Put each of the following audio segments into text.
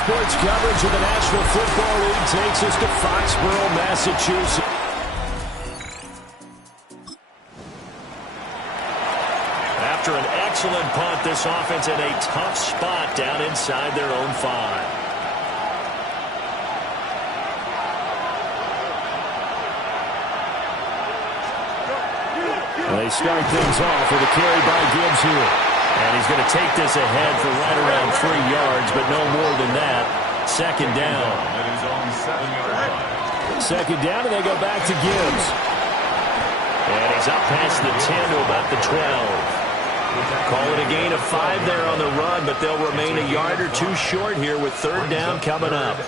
Sports coverage of the National Football League takes us to Foxborough, Massachusetts. After an excellent punt, this offense in a tough spot down inside their own 5. They start things off with a carry by Gibbs here. And he's going to take this ahead for right around 3 yards, but no more than that. Second down. Second down, and they go back to Gibbs. And he's up past the 10 to about the 12. Call it a gain of 5 there on the run, but they'll remain a yard or 2 short here with third down coming up.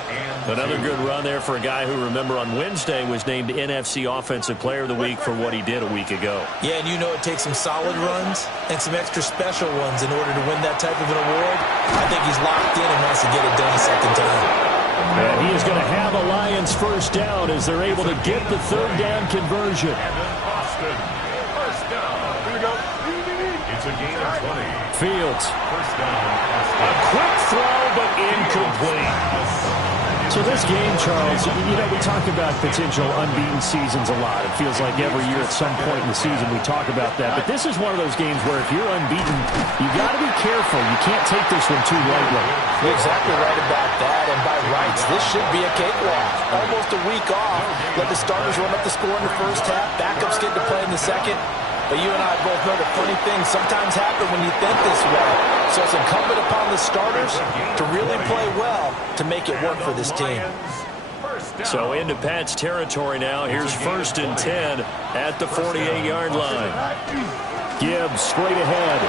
Another good run there for a guy who, remember, on Wednesday was named NFC Offensive Player of the Week for what he did a week ago. Yeah, and you know it takes some solid runs and some extra special ones in order to win that type of an award. I think he's locked in and wants to get it done a second time. And he is going to have a Lions first down as they're able to get the third down conversion. First down. Here we go. It's a gain of 20. Fields. First down. A quick throw, but incomplete. So this game, Charles, you know, we talk about potential unbeaten seasons a lot. It feels like every year at some point in the season we talk about that. But this is one of those games where if you're unbeaten, you got to be careful. You can't take this one too lightly. You're exactly right about that. And by rights, this should be a cakewalk. Almost a week off. Let the starters run up the score in the first half. Backups get to play in the second. But you and I both know that funny things sometimes happen when you think this way. So it's incumbent upon the starters to really play well to make it work for this team. So into Pat's territory now. Here's first and 10 at the 48-yard line. Gibbs straight ahead.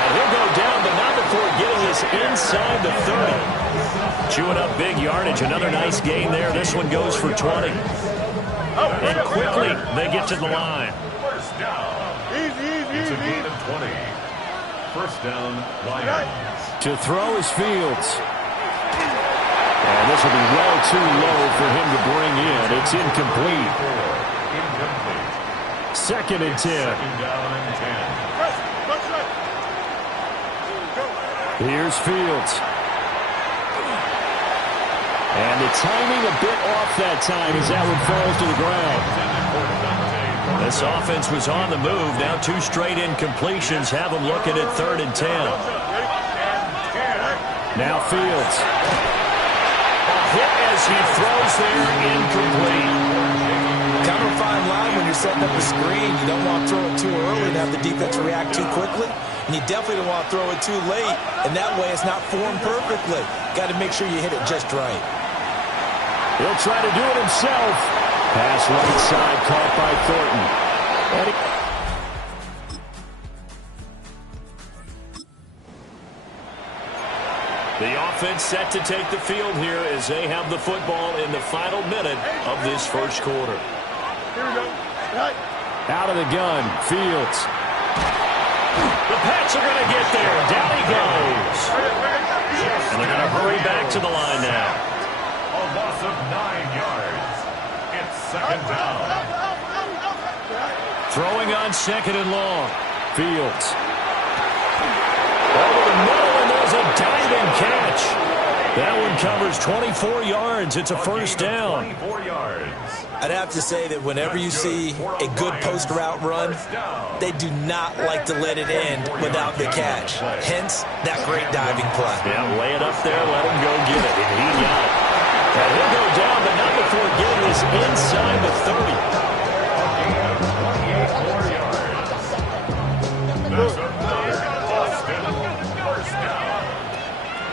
And he'll go down, but not before getting this inside the 30. Chewing up big yardage. Another nice gain there. This one goes for 20. And quickly, they get to the line. First down. It's a gain of 20. First down, Lions. To throw is Fields. And this will be well too low for him to bring in. It's incomplete. Second and 10. Second down and 10. Here's Fields. And the timing a bit off that time as that one falls to the ground. This offense was on the move. Now 2 straight incompletions have them looking at third and 10. Now Fields. A hit as he throws there, incomplete. Kind of a fine line when you're setting up a screen. You don't want to throw it too early and have the defense react too quickly. And you definitely don't want to throw it too late. And that way it's not formed perfectly. Got to make sure you hit it just right. He'll try to do it himself. Pass right side caught by Thornton. The offense set to take the field here as they have the football in the final minute of this first quarter. Here we go. Out of the gun, Fields. The Pats are going to get there. Down he goes. And they're going to hurry back to the line now. A loss of 9 yards. It's second down. Throwing on second and long. Fields. Over the middle, and there's a diving catch. That one covers 24 yards. It's a first down. 24 yards. I'd have to say that whenever you see a good post route run, they do not like to let it end without the catch. Hence, that great diving play. Yeah, lay it up there, let him go get it, and he got it. And he'll go down, but not before getting this inside the 30. That's another Boston first down.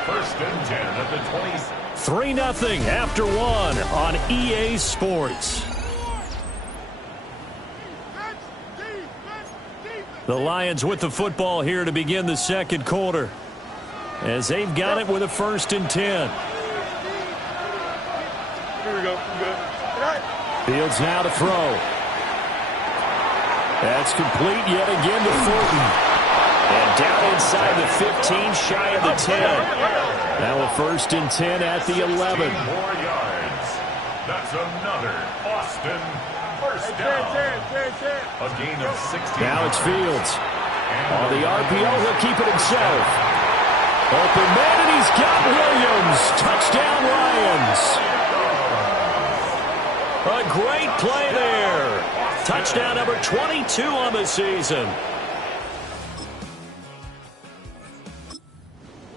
First and 10 at the 20. 3-0 after 1 on EA Sports. The Lions with the football here to begin the second quarter, as they've got it with a first and 10. Here we go. Fields now to throw. That's complete yet again to Thornton. And down inside the 15, shy of the 10. Now a first and 10 at the 11. more yards. That's another Boston first down. A gain of 16. Now it's Fields. On the RPO, he'll keep it himself. Open man, and he's got Williams. Touchdown, Lions. A great play there. Touchdown number 22 on the season.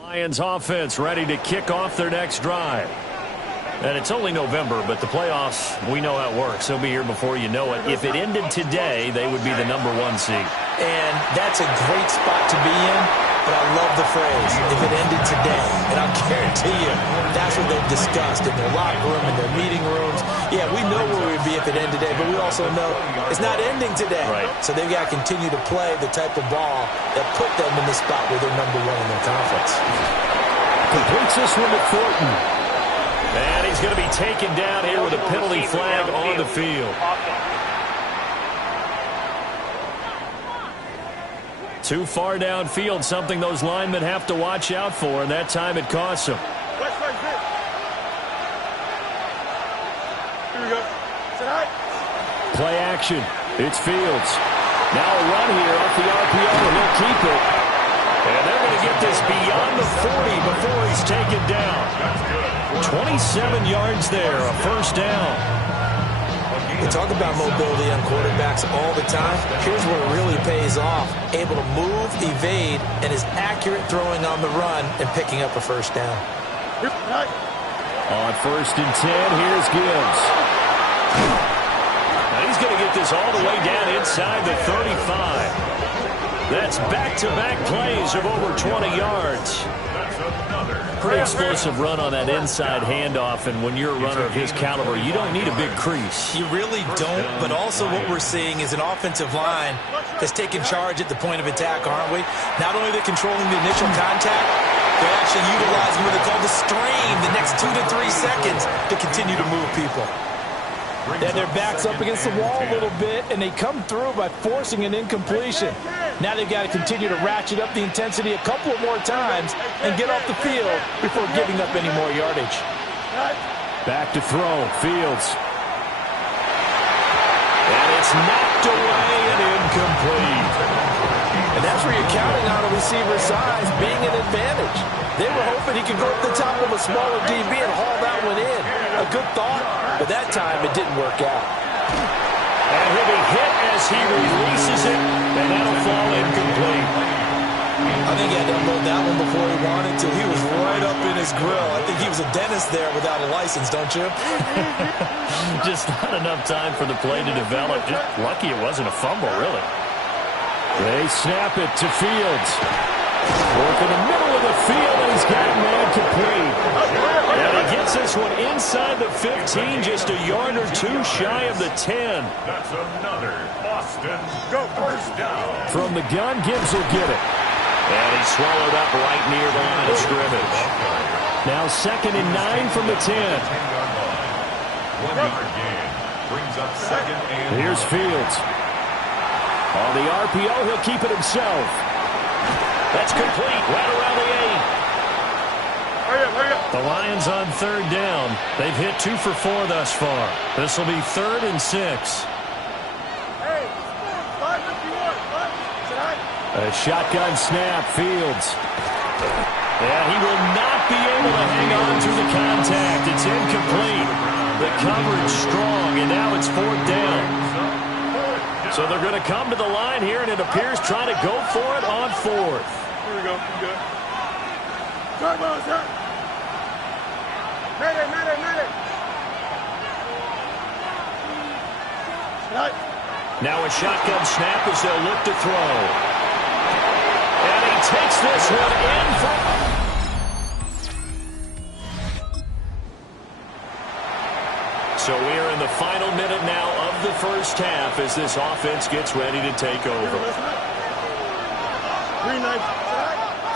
Lions offense ready to kick off their next drive. And it's only November, but the playoffs, we know how it works. They'll be here before you know it. If it ended today, they would be the number 1 seed. And that's a great spot to be in, but I love the phrase, if it ended today. And I'll guarantee you, that's what they've discussed in their locker room, in their meeting rooms. Yeah, we know where we'd be if it ended today, but we also know it's not ending today. Right. So they've got to continue to play the type of ball that put them in the spot where they're number 1 in their conference. Completes this one to Thornton. And he's going to be taken down here with a penalty flag on the field. Too far downfield, something those linemen have to watch out for, and that time it costs them. Play action. It's Fields. Now a run here off the RPO, and he'll keep it. And they're going to get this beyond the 40 before he's taken down. 27 yards there, a first down. We talk about mobility on quarterbacks all the time. Here's where it really pays off. Able to move, evade, and is accurate throwing on the run and picking up a first down. On 1st and 10, here's Gibbs. Now he's going to get this all the way down inside the 35. That's back-to-back plays of over 20 yards. Pretty explosive run on that inside handoff, and when you're a runner of his caliber, you don't need a big crease. You really don't, but also what we're seeing is an offensive line that's taking charge at the point of attack, aren't we? Not only are they controlling the initial contact, they're actually utilizing what they call the strain the next 2 to 3 seconds to continue to move people. Then their back's up against the wall a little bit, and they come through by forcing an incompletion. Now they've got to continue to ratchet up the intensity a couple of more times and get off the field before giving up any more yardage. Back to throw, Fields. And it's knocked away and incomplete. And that's where you're counting on a receiver's size being an advantage. They were hoping he could go up the top of a smaller DB and haul that one in. A good thought, but that time it didn't work out. And he'll be hit as he releases it, and that'll fall incomplete. I think he had to unload that one before he wanted to. He was right up in his grill. I think he was a dentist there without a license, don't you? Just not enough time for the play to develop. Just lucky it wasn't a fumble, really. They snap it to Fields. Work in the middle of the field, and he's got a man complete. And he gets this one inside the 15, just a yard or two shy of the 10. That's another Boston first down. From the gun, Gibbs will get it. And he's swallowed up right near the line of scrimmage. Now 2nd and 9 from the 10. 1 yard gain brings up 2nd and Here's Fields. On the RPO, he'll keep it himself. That's complete, right around the 8. The Lions on 3rd down. They've hit 2 for 4 thus far. This will be 3rd and 6. A shotgun snap, Fields. Yeah, he will not be able to hang on to the contact. It's incomplete. The coverage strong, and now it's 4th down. So they're going to come to the line here, and it appears trying to go for it on 4th. Here we go. Good. Start ball, sir. Mayday. Now a shotgun snap as they'll look to throw. And he takes this one in for... So we are in the final minute now of the first half as this offense gets ready to take over.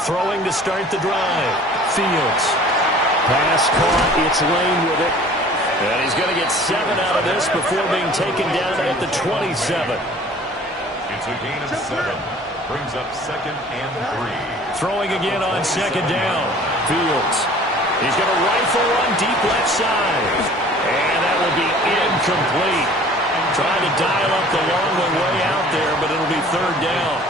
Throwing to start the drive. Fields. Pass caught. It's Lane with it. And he's going to get 7 out of this before being taken down at the 27. It's a gain of 7. Brings up 2nd and 3. Throwing again on 2nd down. Fields. He's going to rifle one deep left side. And that will be incomplete. Trying to dial up the long one way out there, but it'll be 3rd down.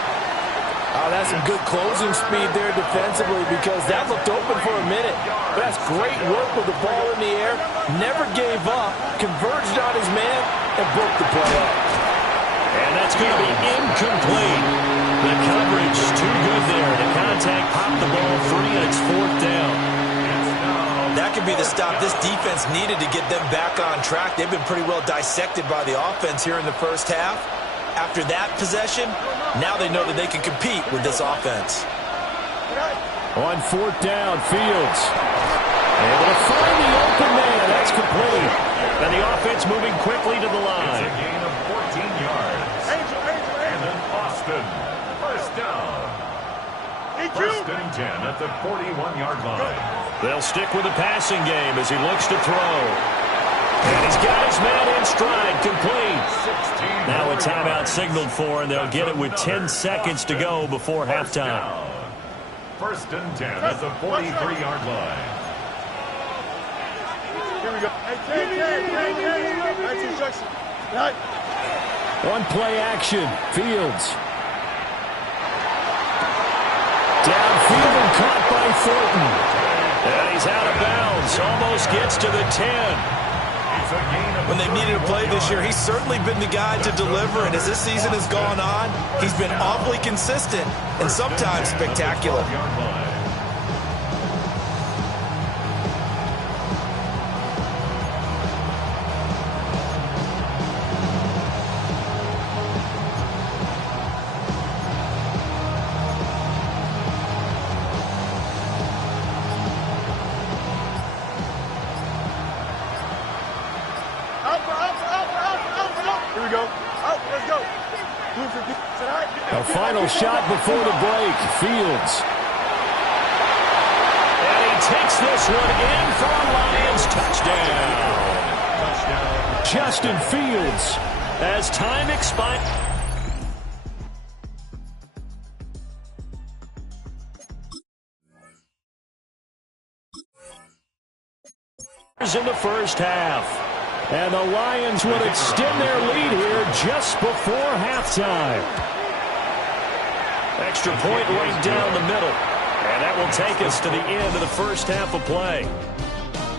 Oh, that's some good closing speed there defensively because that looked open for a minute. But that's great work with the ball in the air. Never gave up, converged on his man, and broke the play up. And that's going to be incomplete. The coverage too good there. The contact popped the ball free, and it's 4th down. That could be the stop this defense needed to get them back on track. They've been pretty well dissected by the offense here in the first half. After that possession, now they know that they can compete with this offense. On 4th down, Fields able to find the open man. That's complete. And the offense moving quickly to the line. It's a gain of 14 yards. And then Austin, first down. 1st and 10 at the 41-yard line. They'll stick with the passing game as he looks to throw. And he's got his man in stride, complete. Now a timeout signaled for, and they'll get it with 10 seconds to go before halftime. 1st and 10 at the 43-yard line. Here we go. That's instruction. One play action, Fields. Downfield and caught by Thornton. And he's out of bounds, almost gets to the 10. When they've needed a play this year, he's certainly been the guy to deliver, and as this season has gone on, he's been awfully consistent and sometimes spectacular. A final shot before the break. Fields. And he takes this one in for a Lions touchdown. Justin Fields. As time expires. In the first half. And the Lions would extend their lead here just before halftime. Extra point right down the middle. And that will take us to the end of the first half of play.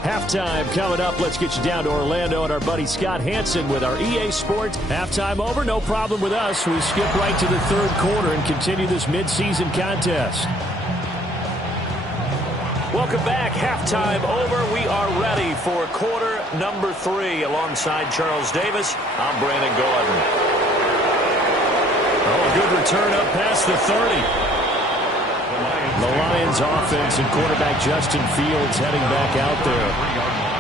Halftime coming up. Let's get you down to Orlando and our buddy Scott Hansen with our EA Sports. Halftime over, no problem with us. We skip right to the 3rd quarter and continue this midseason contest. Welcome back. Halftime over. We are ready for quarter number 3 alongside Charles Davis. I'm Brandon Gordon. Oh, a good return up past the 30. The Lions offense and quarterback Justin Fields heading back out there.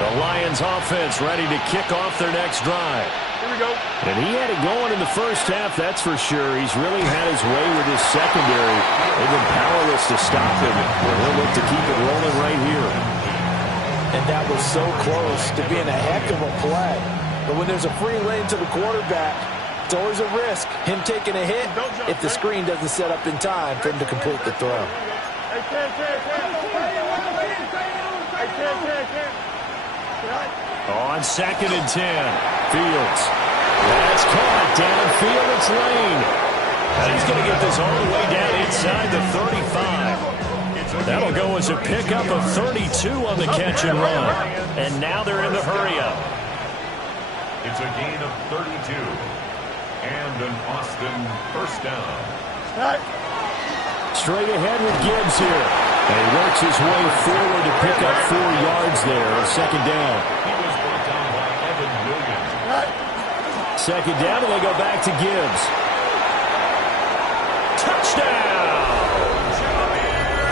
The Lions offense ready to kick off their next drive. Here we go. And he had it going in the first half, that's for sure. He's really had his way with his secondary. They've been powerless to stop him. He'll look to keep it rolling right here. And that was so close to being a heck of a play. But when there's a free lane to the quarterback, it's always a risk, him taking a hit if the screen doesn't set up in time for him to complete the throw. On 2nd and 10, Fields. That's caught downfield. It's Lane. And he's going to get this all the way down inside the 35. That'll go as a pickup of 32 on the catch and run. And now they're in the hurry-up. It's a gain of 32. And an Austin first down. Straight ahead with Gibbs here. And he works his way forward to pick up 4 yards there on 2nd down. He was brought down by Evan Williams. 2nd down, and they go back to Gibbs. Touchdown!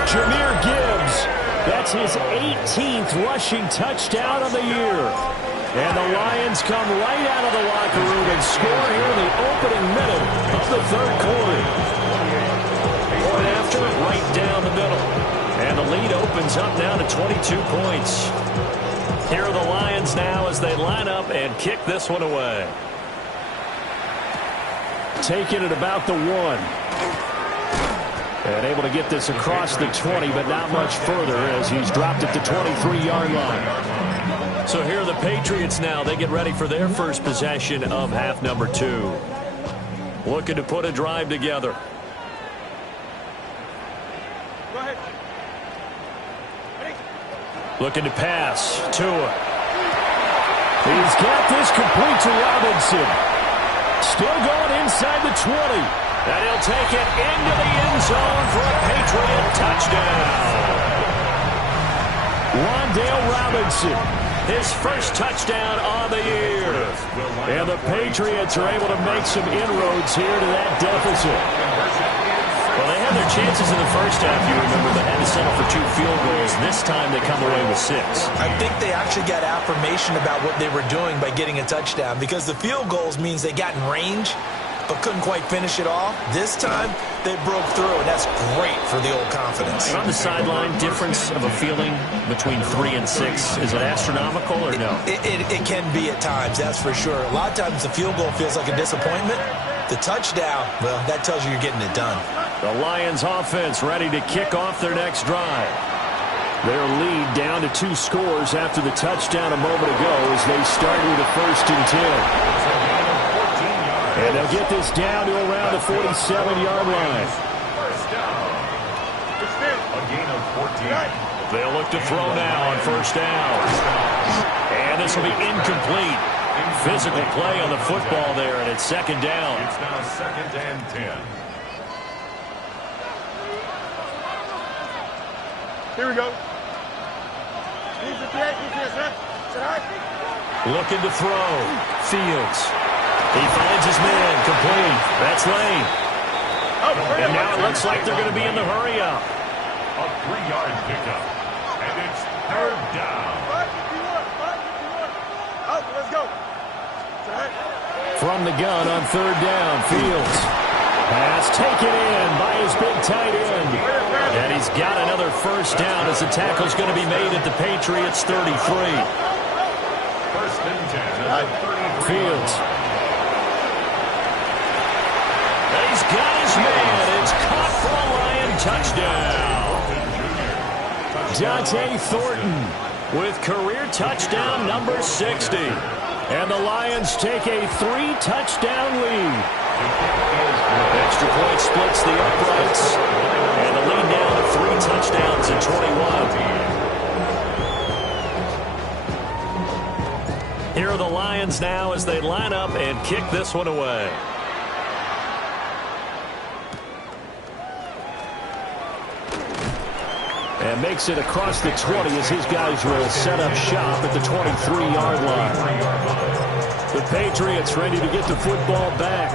Jahmyr Gibbs. That's his 18th rushing touchdown of the year. And the Lions come right out of the locker room and score here in the opening minute of the 3rd quarter. Point after, right down the middle. And the lead opens up now to 22 points. Here are the Lions now as they line up and kick this one away. Taking it about the 1. And able to get this across the 20, but not much further as he's dropped at the 23-yard line. So here are the Patriots now. They get ready for their first possession of half number 2. Looking to put a drive together. Looking to pass. Tua. He's got this complete to Robinson. Still going inside the 20. And he'll take it into the end zone for a Patriot touchdown. Wan'Dale Robinson, his first touchdown on the year. And the Patriots are able to make some inroads here to that deficit. Well, they had their chances in the first half, you remember. They had to settle for 2 field goals. This time they come away with 6. I think they actually got affirmation about what they were doing by getting a touchdown, because the field goals means they got in range but couldn't quite finish it off. This time they broke through, and that's great for the old confidence. On the sideline, difference of a feeling between 3 and 6, is it astronomical or no? It can be at times, that's for sure. A lot of times the field goal feels like a disappointment. The touchdown, well, that tells you you're getting it done. The Lions offense ready to kick off their next drive. Their lead down to 2 scores after the touchdown a moment ago as they start with a 1st and 10. And they'll get this down to around the 47-yard line. A gain of 14. They'll look to throw now on 1st down. And this will be incomplete. Physical play on the football there, and it's 2nd down. It's now 2nd and 10. Here we go. Looking to throw. Fields. He finds his man. Complete. That's Lane. And now it looks like they're going to be in the hurry up. A 3-yard pickup. And it's 3rd down. Let's go. From the gun on 3rd down. Fields. Pass taken in by his big tight end. And he's got another 1st down as the tackle's going to be made at the Patriots' 33. 1st and 10 at the 33. Fields. And he's got his man. It's caught for a Lion touchdown. Dante Thornton with career touchdown number 60. And the Lions take a 3-touchdown lead. Extra point splits the uprights. And the lead now to 3 touchdowns and 21. Here are the Lions now as they line up and kick this one away. And makes it across the 20 as his guys will set up shop at the 23-yard line. The Patriots ready to get the football back.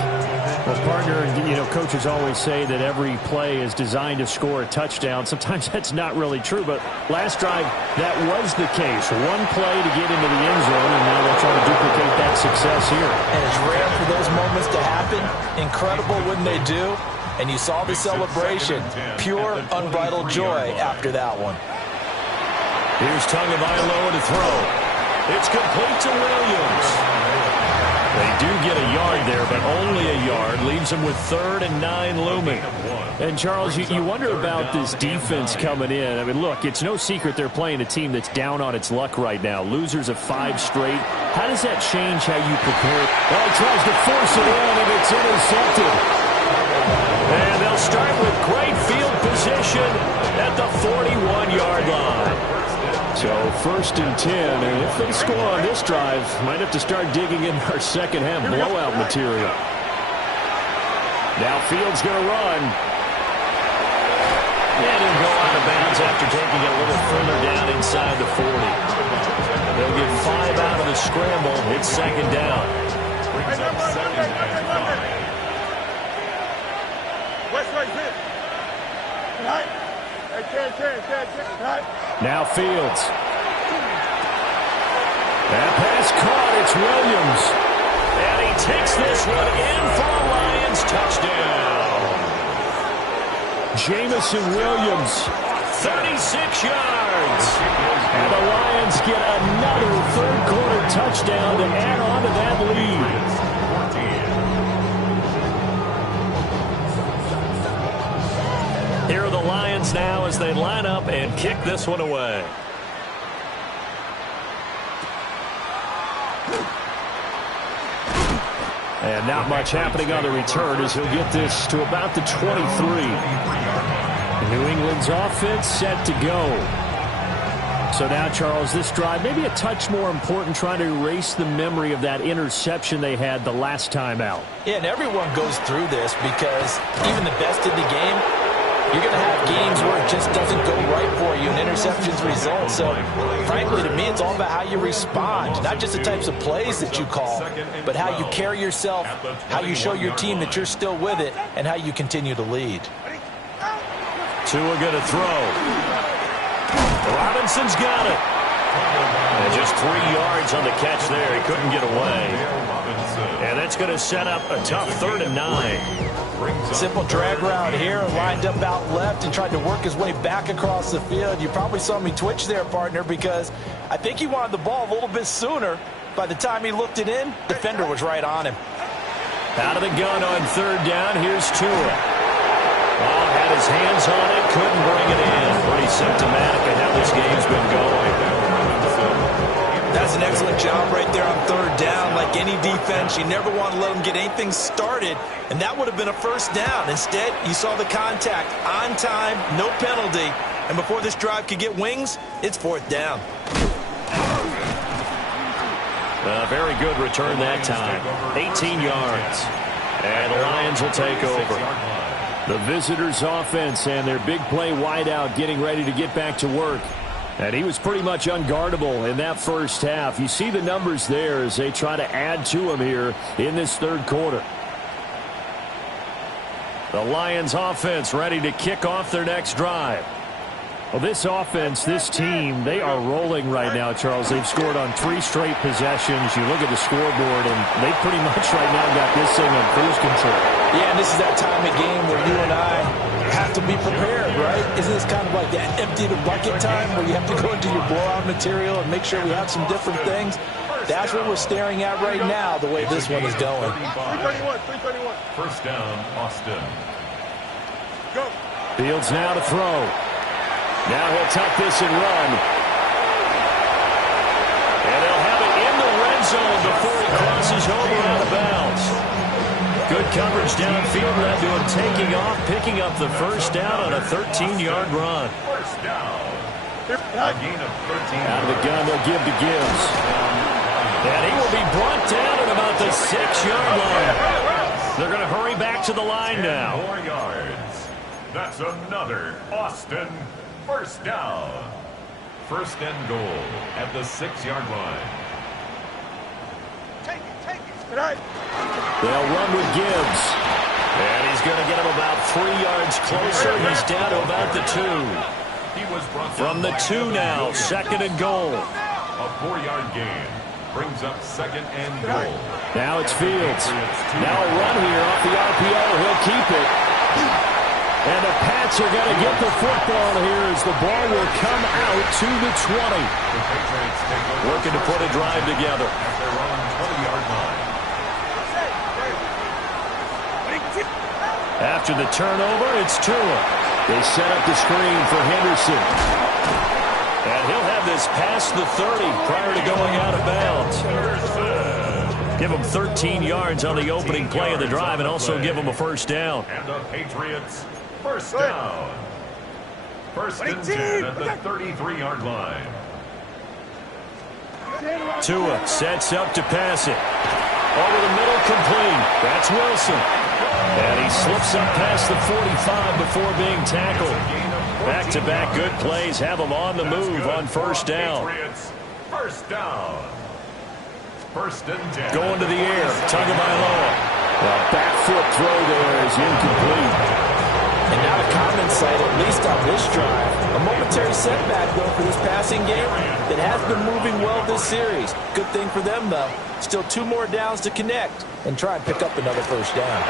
Well, partner, coaches always say that every play is designed to score a touchdown. Sometimes that's not really true, but last drive, that was the case. One play to get into the end zone, and now they'll try to duplicate that success here. And it's rare for those moments to happen. Incredible when they do. And you saw the celebration. Pure, unbridled joy after that one. Here's Tagovailoa to throw. It's complete to Williams. They do get a yard there, but only a yard. Leaves them with 3rd and 9 looming. And, Charles, you wonder about this defense coming in. I mean, look, it's no secret they're playing a team that's down on its luck right now. Losers of 5 straight. How does that change how you prepare? Well, he tries to force it in, and it's intercepted. And they'll start with great field position at the 41-yard line. So 1st and 10, and if they score on this drive, might have to start digging in our second half blowout material. Now Fields going to run. And he'll go out of bounds after taking it a little further down inside the 40. They'll get 5 out of the scramble. It's 2nd down. Brings up 2nd and 5. Now Fields. That pass caught. It's Williams. And he takes this one in for a Lions touchdown. Jamison Williams, 36 yards. And the Lions get another 3rd-quarter touchdown to add on to that lead. Here are the Lions now as they line up and kick this one away. And not much happening on the return as he'll get this to about the 23. New England's offense set to go. So now, Charles, this drive maybe a touch more important, trying to erase the memory of that interception they had the last time out. Yeah, and everyone goes through this because even the best in the game, you're going to have games where it just doesn't go right for you and interceptions result. So, frankly, to me, it's all about how you respond, not just the types of plays that you call, but how you carry yourself, how you show your team that you're still with it, and how you continue to lead. Tua going to throw. Robinson's got it. And just 3 yards on the catch there. He couldn't get away. And that's going to set up a tough 3rd and 9. Simple drag route here, lined up out left and tried to work his way back across the field. You probably saw me twitch there, partner, because I think he wanted the ball a little bit sooner. By the time he looked it in, defender was right on him. Out of the gun on 3rd down, here's Tua. Oh, had his hands on it, couldn't bring it in. Pretty symptomatic of how this game's been going. That's an excellent job right there on 3rd down. Like any defense, you never want to let them get anything started, and that would have been a 1st down. Instead, you saw the contact on time, no penalty, and before this drive could get wings, it's 4th down. Very good return that time. 18 yards. And the Lions will take over. The visitors' offense and their big play wideout getting ready to get back to work. And he was pretty much unguardable in that first half. You see the numbers there as they try to add to him here in this 3rd quarter. The Lions offense ready to kick off their next drive. Well, this offense, this team, they are rolling right now, Charles. They've scored on 3 straight possessions. You look at the scoreboard, and they pretty much right now got this thing on cruise control. Yeah, and this is that time of game where you and I have to be prepared, right? Isn't this kind of like that empty the bucket time where you have to go into your blowout material and make sure we have some different things? That's what we're staring at right now, the way this one is going. 331. 1st down, Austin. Go. Fields now to throw. Now he'll tuck this and run. And they'll have it in the red zone before he crosses over out of bounds. Good coverage downfield led to him taking off, picking up the 1st down on a 13-yard run. 1st down. A gain of 13. Out of the gun, they'll give to Gibbs. And he will be brought down at about the 6-yard line. They're going to hurry back to the line now. 4 yards. That's another Austin 1st down. 1st and goal at the 6-yard line. Take it. Good night. They'll run with Gibbs. And he's going to get him about 3 yards closer. He's down to about the 2. He was brought From the 2 now, 2nd and goal. A 4-yard gain brings up 2nd and goal. Now it's Fields. Now a run here off the RPO. He'll keep it. And the Pats are going to get the football here as the ball will come out to the 20. Looking to put a drive together. At their own 20-yard line. After the turnover, it's Tua. They set up the screen for Henderson. And he'll have this past the 30 prior to going out of bounds. Give him 13 yards on the opening play of the drive and also give him a 1st down. And the Patriots 1st down. 1st and 10 at the 33-yard line. Tua sets up to pass it. Over the middle, complete. That's Wilson. And he slips up past the 45 before being tackled. Back-to-back good plays have him on the move on 1st down. Patriots 1st down. 1st and 10. Going to the air, Tagovailoa. The back foot throw there is incomplete. And not a common sight, at least on this drive. A momentary setback, though, for this passing game that has been moving well this series. Good thing for them, though. Still 2 more downs to connect and try and pick up another 1st down.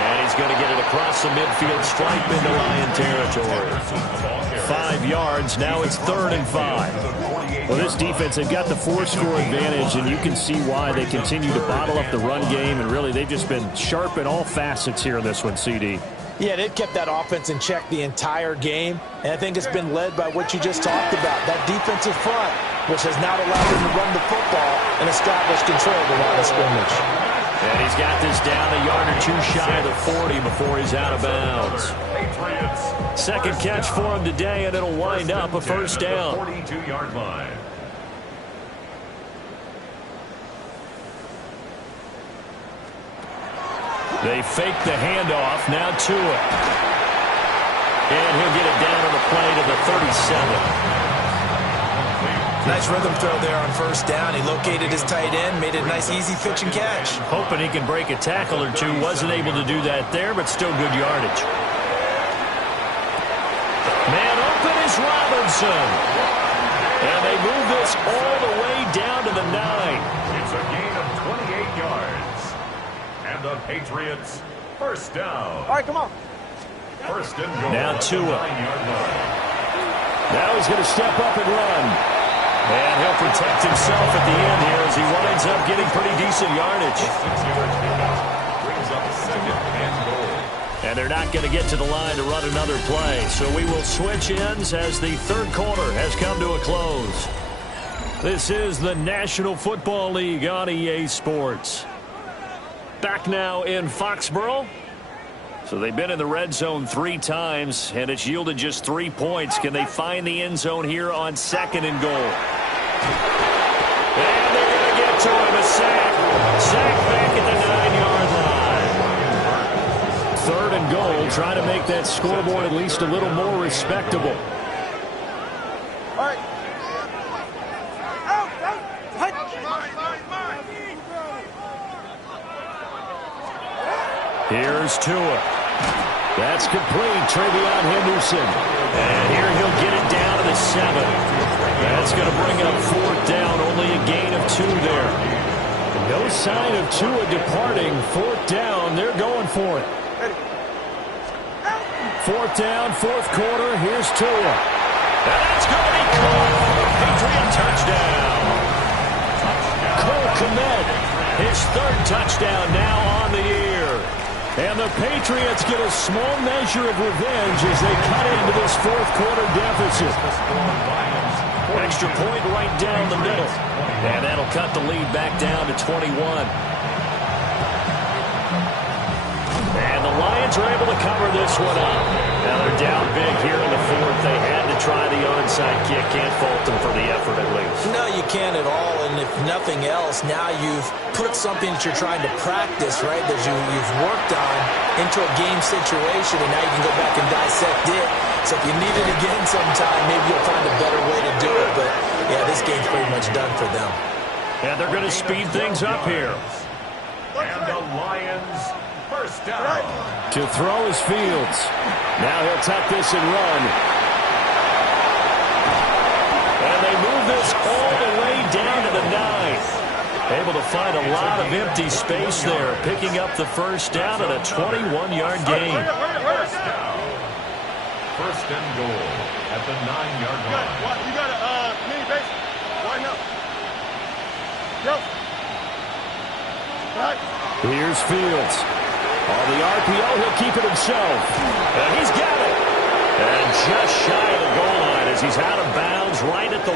And he's going to get it across the midfield stripe into Lion territory. 5 yards, now it's 3rd and 5. Well, this defense, they've got the 4-score advantage, and you can see why they continue to bottle up the run game, and really they've just been sharp in all facets here in this one, CD. Yeah, they've kept that offense in check the entire game, and I think it's been led by what you just talked about, that defensive front, which has now allowed them to run the football and establish control of the line of scrimmage. And he's got this down a yard or two shy of the 40 before he's out of bounds. Second catch for him today, and it'll wind up a first down. 42-yard line. They fake the handoff. Now Tua. And he'll get it down on the play to the 37. Nice rhythm throw there on first down. He located his tight end, made it a nice easy pitch and catch. Hoping he can break a tackle or two. Wasn't able to do that there, but still good yardage. Man open is Robinson. And they move this all the way down to the 9. It's a gain of 28 yards. And the Patriots, first down. All right, come on. First and goal. Now Tua. 9-yard line. Now he's going to step up and run. And he'll protect himself at the end here as he winds up getting pretty decent yardage. 6 yards pickup brings up second and goal. And they're not going to get to the line to run another play. So we will switch ends as the third quarter has come to a close. This is the National Football League on EA Sports. Back now in Foxborough. So they've been in the red zone 3 times, and it's yielded just 3 points. Can they find the end zone here on second and goal? And they're going to get to him. A sack. Sack back at the 9-yard line. Third and goal. Trying to make that scoreboard at least a little more respectable. All right. Here's Tua. That's complete. Travion Henderson. And here he'll get it down to the 7. That's going to bring up fourth down. Only a gain of 2 there. No sign of Tua departing. Fourth down. They're going for it. Fourth down, fourth quarter. Here's Tua. And that's going to be caught for a Patriot touchdown. Cole Kmet, his third touchdown now on the year. And the Patriots get a small measure of revenge as they cut into this fourth quarter deficit. Extra point right down the middle. And that'll cut the lead back down to 21. And the Lions are able to cover this one up. Now they're down big here in the fourth. They had to try the onside kick. Can't fault them for the effort at least. No, you can't at all. And if nothing else, now you've put something that you're trying to practice, right, that you've worked on into a game situation, and now you can go back and dissect it. So if you need it again sometime, maybe you'll find a better way to do it. But, yeah, this game's pretty much done for them. And they're going to speed things up here. And the Lions, first down. To throw is Fields. Now he'll tuck this and run. And they move this all the way down to the 9. Able to find a lot of empty space there. Picking up the first down and a 21-yard gain. First down. First and goal at the 9-yard line. You got a mini base. Why not? Go. All right. Here's Fields. On the RPO, he'll keep it himself. And he's got it. And just shy of the goal line as he's out of bounds right at the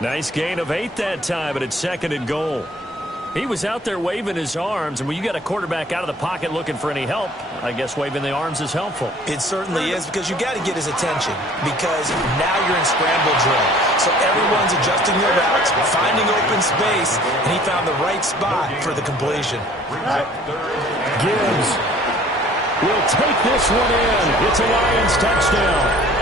1. Nice gain of 8 that time, but it's second and goal. He was out there waving his arms, and when you got a quarterback out of the pocket looking for any help, I guess waving the arms is helpful. It certainly is, because you got to get his attention, because now you're in scramble drill. So everyone's adjusting their routes, finding open space, and he found the right spot for the completion. Gibbs will take this one in. It's a Lions touchdown.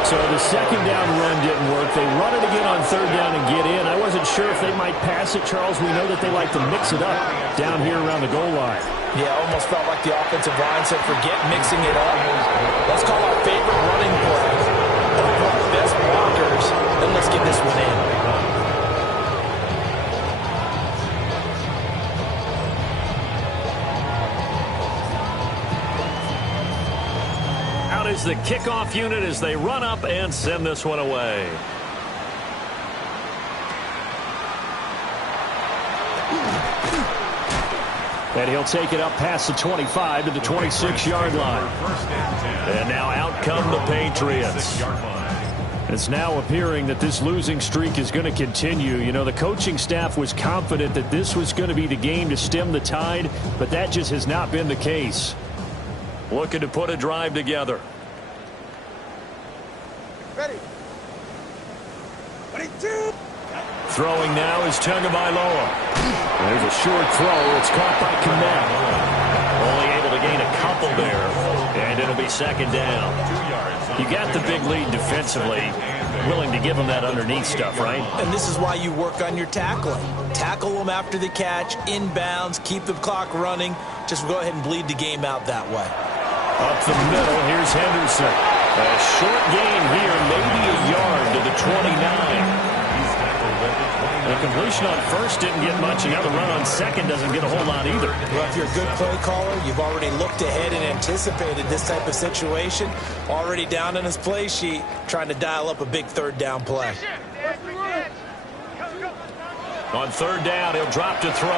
So the second down run didn't work. They run it again on third down and get in. I wasn't sure if they might pass it, Charles. We know that they like to mix it up down here around the goal line. Yeah, almost felt like the offensive line said, forget mixing it up. Let's call our favorite running play. Our best blockers, and let's get this one in. Is the kickoff unit as they run up and send this one away. And he'll take it up past the 25 to the 26-yard line. And now out come the Patriots. It's now appearing that this losing streak is going to continue. You know, the coaching staff was confident that this was going to be the game to stem the tide, but that just has not been the case. Looking to put a drive together. Ready. 22. Throwing now is Tagovailoa. There's a short throw. It's caught by Kmet. Only able to gain a couple there, and it'll be second down. You got the big lead defensively. Willing to give them that underneath stuff, right? And this is why you work on your tackling. Tackle them after the catch, inbounds, keep the clock running. Just go ahead and bleed the game out that way. Up the middle, here's Henderson. A short gain here, maybe a yard to the 29. The completion on first didn't get much, and now the run on second doesn't get a whole lot either. Well, if you're a good play caller, you've already looked ahead and anticipated this type of situation. Already down in his play sheet, trying to dial up a big third down play. On third down, he'll drop to throw.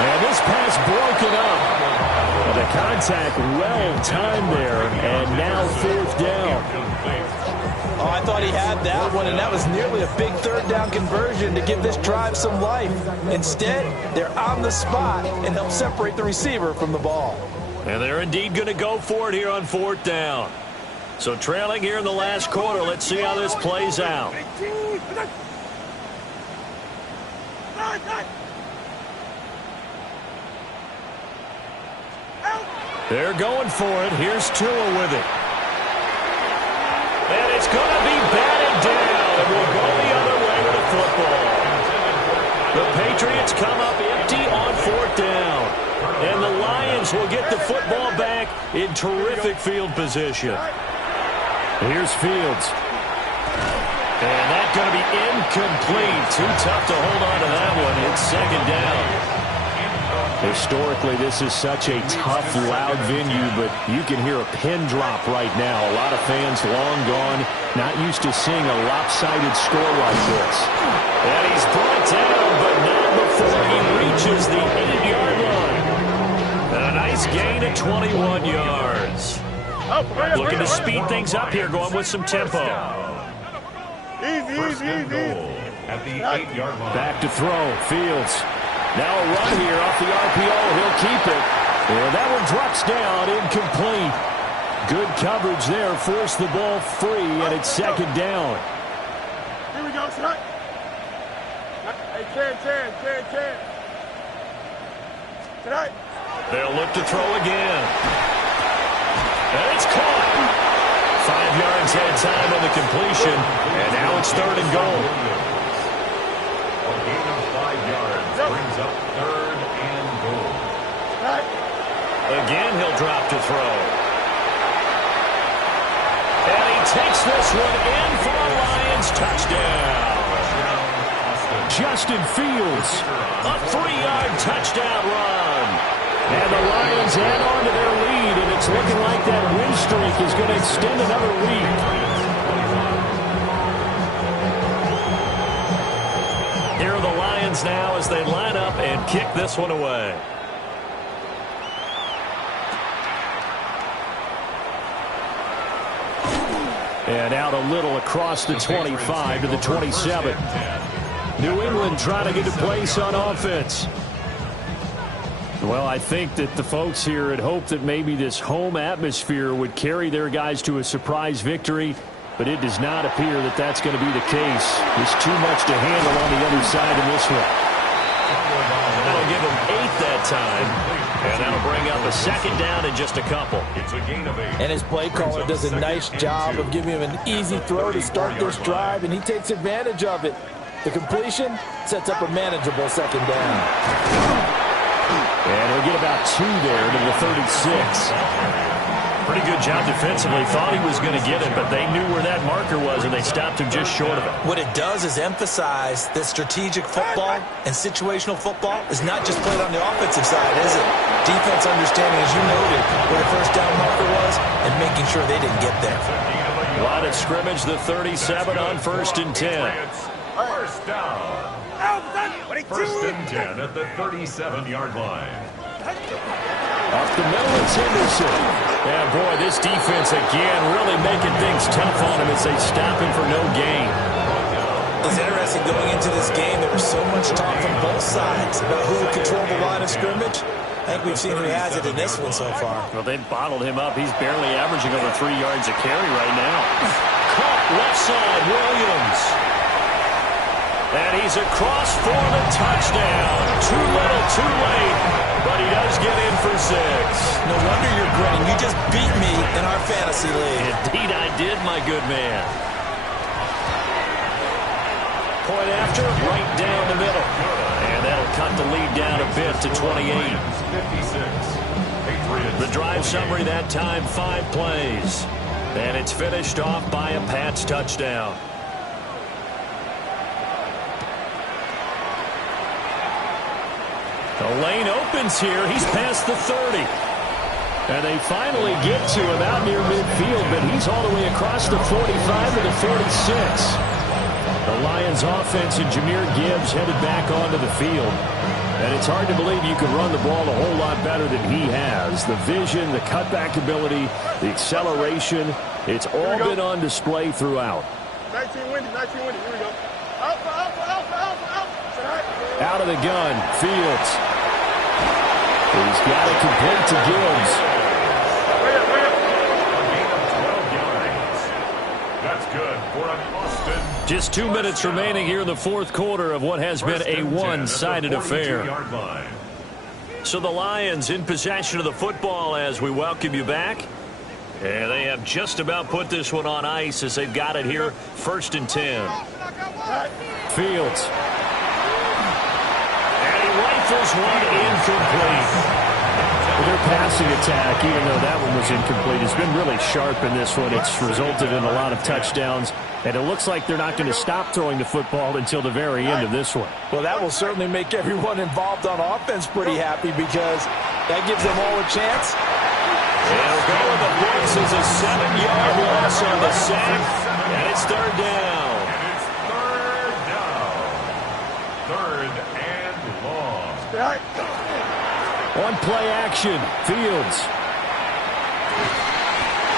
And this pass broken up. The contact well timed there, and now fourth down. Oh, I thought he had that one, and that was nearly a big third down conversion to give this drive some life. Instead, they're on the spot and help separate the receiver from the ball. And they're indeed going to go for it here on fourth down. So trailing here in the last quarter, let's see how this plays out. They're going for it. Here's Tua with it. And it's going to be batted down, and we'll go the other way with the football. The Patriots come up empty on fourth down, and the Lions will get the football back in terrific field position. Here's Fields. And that's going to be incomplete. Too tough to hold on to that one. It's second down. Historically, this is such a tough, loud venue, but you can hear a pin drop right now. A lot of fans long gone, not used to seeing a lopsided score like this. And he's brought down, but not before he reaches the 8-yard line. A nice gain of 21 yards. Looking to speed things up here, going with some tempo. Easy. At the 8-yard line. Back to throw, Fields. Now a run here off the RPO. He'll keep it. And that one drops down, incomplete. Good coverage there. Forced the ball free, and it's second down. Here we go, son. Hey, Ken. Tonight. They'll look to throw again. And it's caught. 5 yards ahead time on the completion. And now it's third and goal. Brings up third and goal. Again, he'll drop to throw. And he takes this one in for a Lions touchdown. Justin Fields, a 3-yard touchdown run. And the Lions add on to their lead, and it's looking like that win streak is going to extend another week. Here are the Lions now as they line up and kick this one away. And out a little across the 25 to the 27. New England trying to get a place on offense. Well, I think that the folks here had hoped that maybe this home atmosphere would carry their guys to a surprise victory. But it does not appear that that's going to be the case. There's too much to handle on the other side in this one. That'll give them 8 that time. And that'll bring up a second down in just a couple. It's a gain of 8. And his play caller does a nice job of giving him an easy throw to start this drive, and he takes advantage of it. The completion sets up a manageable second down. And he'll get about 2 there to the 36. Pretty good job defensively. Thought he was going to get it, but they knew where that marker was, and they stopped him just short of it. What it does is emphasize that strategic football and situational football is not just played on the offensive side, is it? Defense understanding, as you noted, where the first down marker was and making sure they didn't get there. Line of scrimmage, the 37 on 1st and 10. First down. First and 10 at the 37-yard line. Up the middle, it's Henderson. Yeah, boy, this defense again really making things tough on him as they stop him for no gain. It's interesting going into this game. There was so much talk from both sides about who would control the line of scrimmage. I think we've seen who has it in this one so far. Well, they've bottled him up. He's barely averaging over 3 yards a carry right now. Caught left side, Williams. And he's across for the touchdown. Too little, too late. But he does get in for 6. No wonder you're grinning. You just beat me in our fantasy league. Indeed I did, my good man. Point after, right down the middle. And that'll cut the lead down a bit to 28. The drive summary that time, 5 plays. And it's finished off by a Pats touchdown. The lane opens here. He's past the 30. And they finally get to him out near midfield, but he's all the way across the 45 to the 46. The Lions offense and Jahmyr Gibbs headed back onto the field. And it's hard to believe you could run the ball a whole lot better than he has. The vision, the cutback ability, the acceleration, it's all been on display throughout. 19 windy, 19 windy. Here we go. Alpha, alpha, alpha, alpha, alpha. Out of the gun, Fields. He's got it complete to Gibbs. That's good for an Austin. Just 2 minutes remaining here in the fourth quarter of what has been a one-sided affair. So the Lions in possession of the football as we welcome you back. And they have just about put this one on ice as they've got it here, 1st and 10. Fields. And he rifles one incomplete. Their passing attack, even though that one was incomplete, has been really sharp in this one. It's resulted in a lot of touchdowns, and it looks like they're not going to stop throwing the football until the very end of this one. Well, that will certainly make everyone involved on offense pretty happy because that gives them all a chance. They'll go with the books as a 7-yard loss on the sack, and it's 3rd down. And it's 3rd down. 3rd and long. On play action, Fields.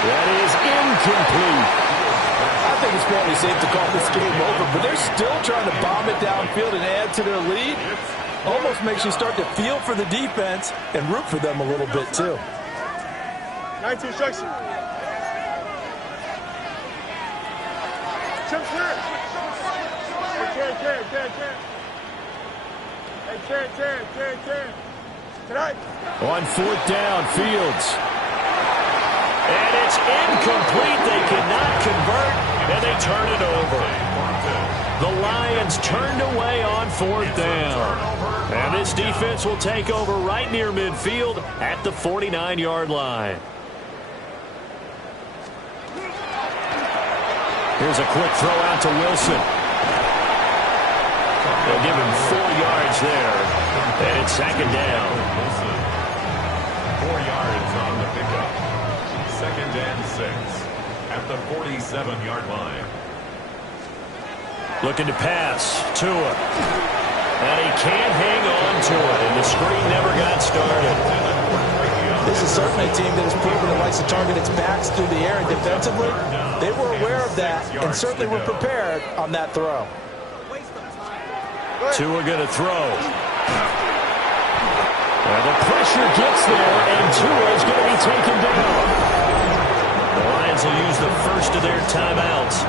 That is incomplete. I think it's probably safe to call this game over, but they're still trying to bomb it downfield and add to their lead. Almost makes you start to feel for the defense and root for them a little bit, too. 19 instruction. Chip clear. Hey, tonight. On 4th down, Fields. And it's incomplete. They cannot convert, and they turn it over. The Lions turned away on 4th down. And this defense will take over right near midfield at the 49-yard line. Here's a quick throw out to Wilson. They'll give him 4 yards there. And it's 2nd down. 4 yards on the pickup. 2nd and 6 at the 47-yard line. Looking to pass. Tua. And he can't hang on to it. And the screen never got started. This is certainly a team that has proven it likes to target its backs through the air, and defensively, they were aware of that and certainly were prepared on that throw. Tua going to throw. And the pressure gets there, and Tua is going to be taken down. The Lions will use the first of their timeouts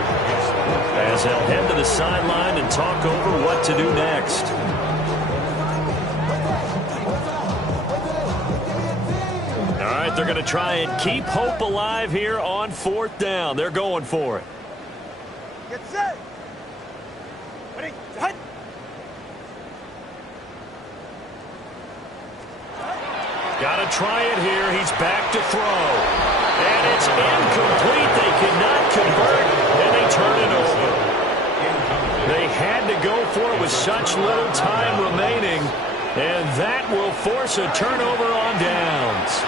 as they'll head to the sideline and talk over what to do next. All right, they're going to try and keep hope alive here on 4th down. They're going for it. Get set. Ready, hut. Got to try it here. He's back to throw. And it's incomplete. They cannot convert, and they turn it over. They had to go for it with such little time remaining, and that will force a turnover on downs.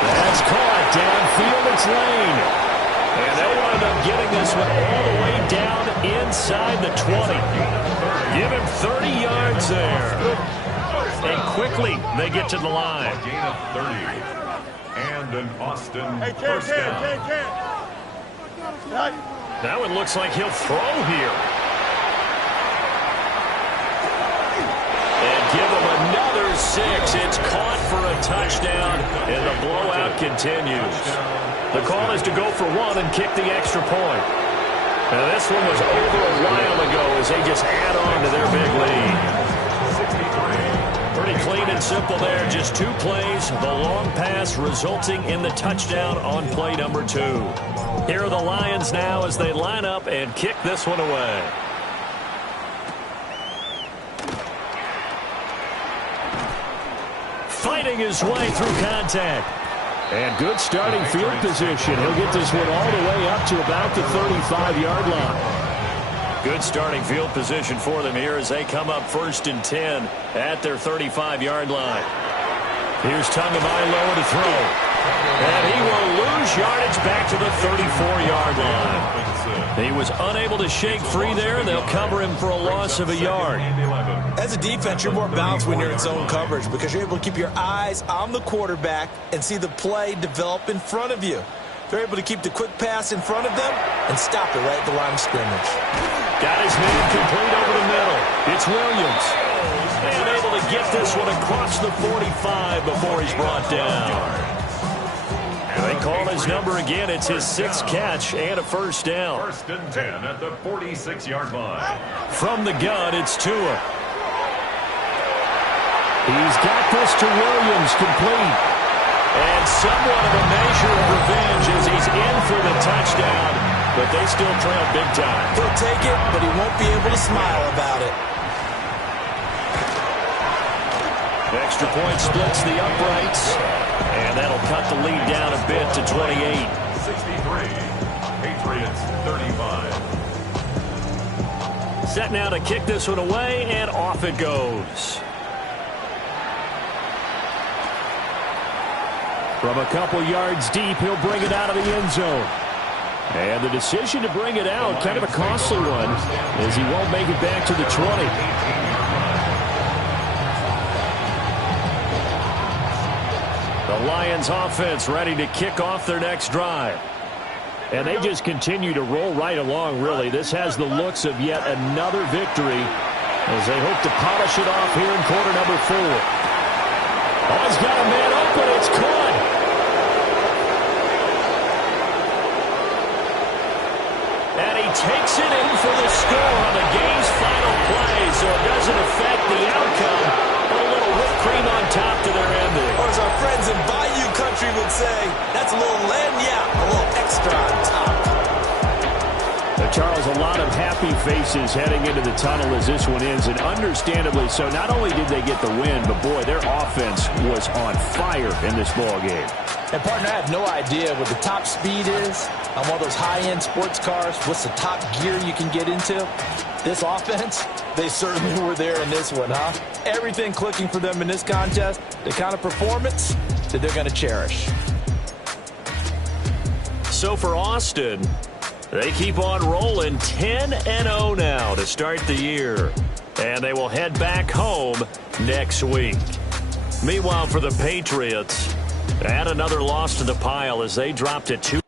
That's caught downfield. It's Lane. And they wind up getting this one all the way down inside the 20. Give him 30 yards there. and quickly they get to the line. A gain of 30. And an Austin Hey, first down. That one looks like he'll throw here. And give him another 6. It's caught for a touchdown, and the blowout continues. The call is to go for 1 and kick the extra point. Now, this one was over a while ago as they just add on to their big lead. Pretty clean and simple there. Just 2 plays. The long pass resulting in the touchdown on play number 2. Here are the Lions now as they line up and kick this one away. Fighting his way through contact. And good starting field position. He'll get this one all the way up to about the 35-yard line. Good starting field position for them here as they come up 1st and 10 at their 35-yard line. Here's Tagovailoa to throw. And he will lose yardage back to the 34-yard line. He was unable to shake free there. They'll cover him for a loss of a yard. As a defense, you're more balanced when you're in zone coverage because you're able to keep your eyes on the quarterback and see the play develop in front of you. They're able to keep the quick pass in front of them and stop it right at the line of scrimmage. Got his man complete over the middle. It's Williams. And able to get this one across the 45 before he's brought down. They call his number again. It's his 6th catch and a 1st down. 1st and 10 at the 46-yard line. From the gun, it's Tua. He's got this to Williams, complete. And somewhat of a measure of revenge as he's in for the touchdown, but they still trail big time. He'll take it, but he won't be able to smile about it. Extra point splits the uprights, and that'll cut the lead down a bit to 28. 63. Patriots 35. Set now to kick this one away, and off it goes. From a couple yards deep, he'll bring it out of the end zone. And the decision to bring it out, kind of a costly one, as he won't make it back to the 20. The Lions offense ready to kick off their next drive. And they just continue to roll right along, really. This has the looks of yet another victory as they hope to polish it off here in quarter number 4. Oh, he's got a man open. It's caught. And he takes it in for the score on the game's final play, so it doesn't affect the outcome. A little whipped cream on top to their ending. Or as our friends in Bayou Country would say, that's a little lagniappe, a little extra on top. Charles, a lot of happy faces heading into the tunnel as this one ends, and understandably so. Not only did they get the win, but boy, their offense was on fire in this ball game. And partner, I have no idea what the top speed is on one of those high-end sports cars. What's the top gear you can get into? This offense, they certainly were there in this one, huh? Everything clicking for them in this contest, the kind of performance that they're going to cherish. So for Austin, they keep on rolling 10-0 now to start the year. And they will head back home next week. Meanwhile, for the Patriots, add another loss to the pile as they drop to 2.